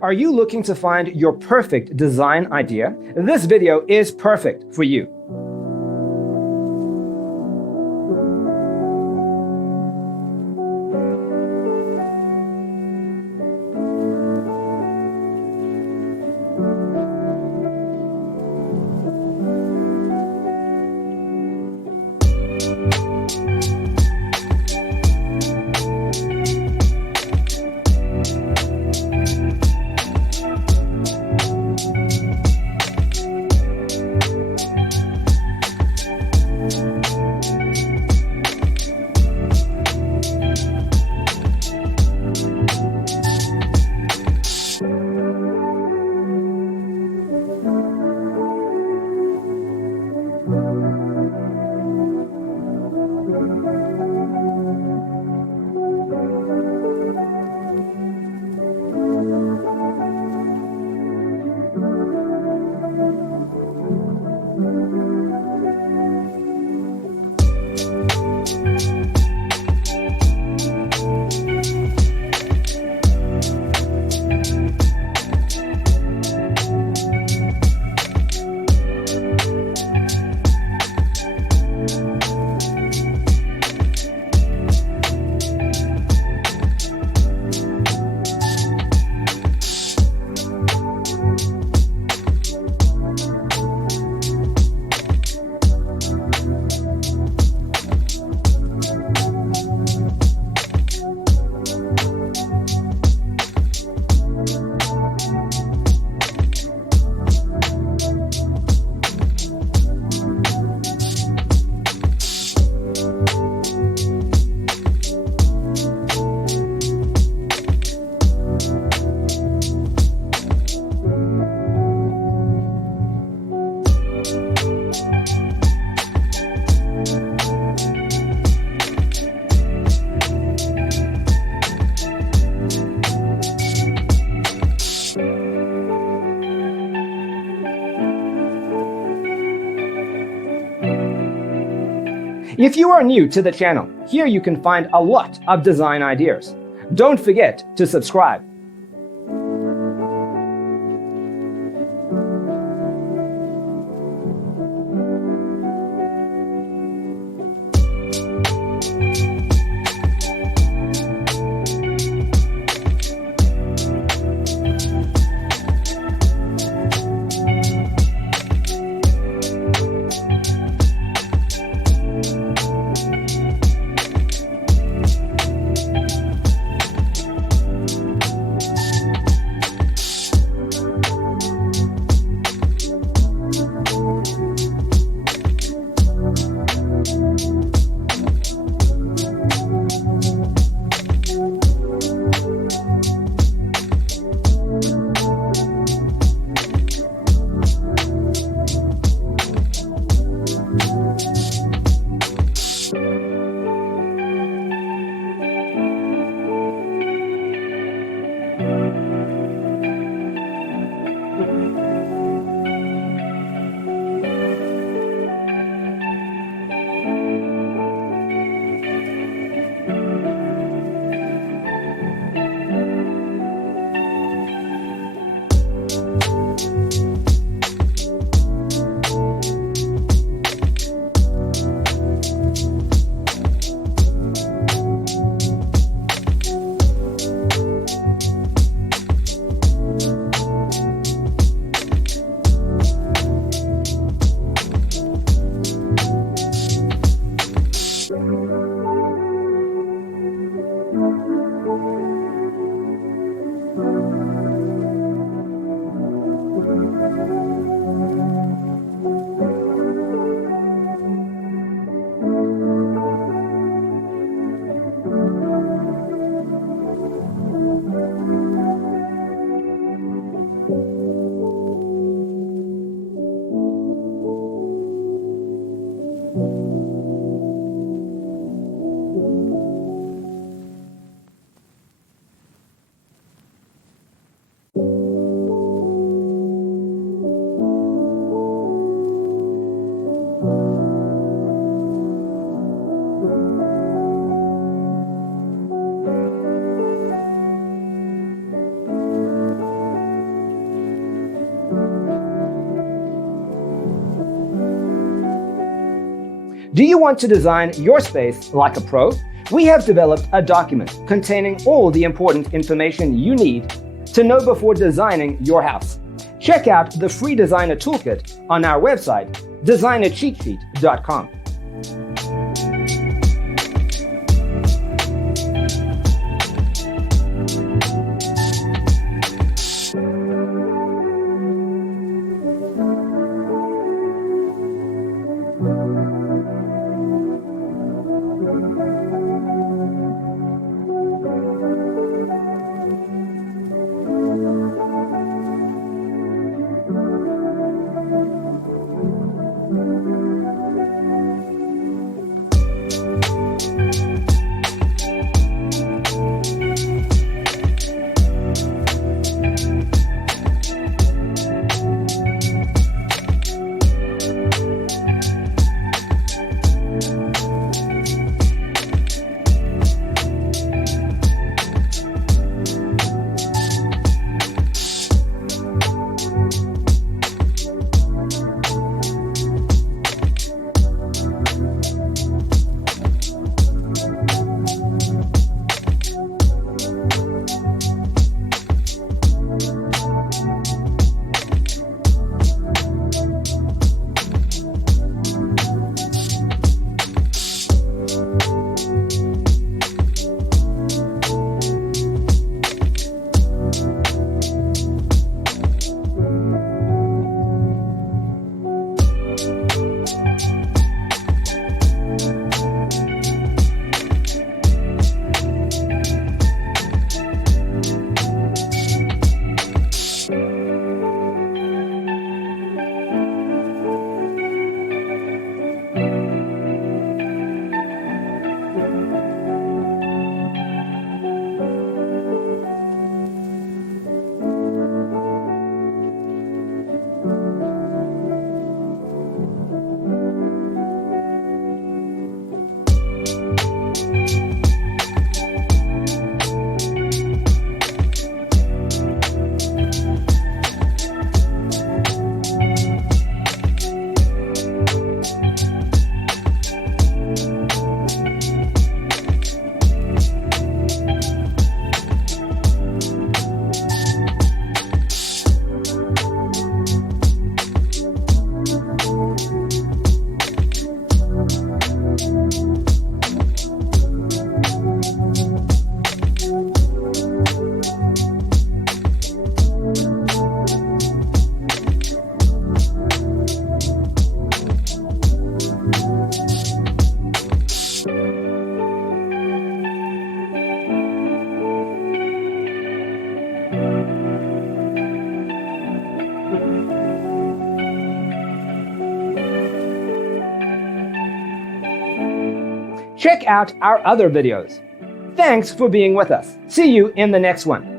Are you looking to find your perfect design idea? This video is perfect for you. If you are new to the channel, here you can find a lot of design ideas. Don't forget to subscribe. Do you want to design your space like a pro? We have developed a document containing all the important information you need to know before designing your house. Check out the free designer toolkit on our website, designercheatsheet.com. Check out our other videos. Thanks for being with us. See you in the next one.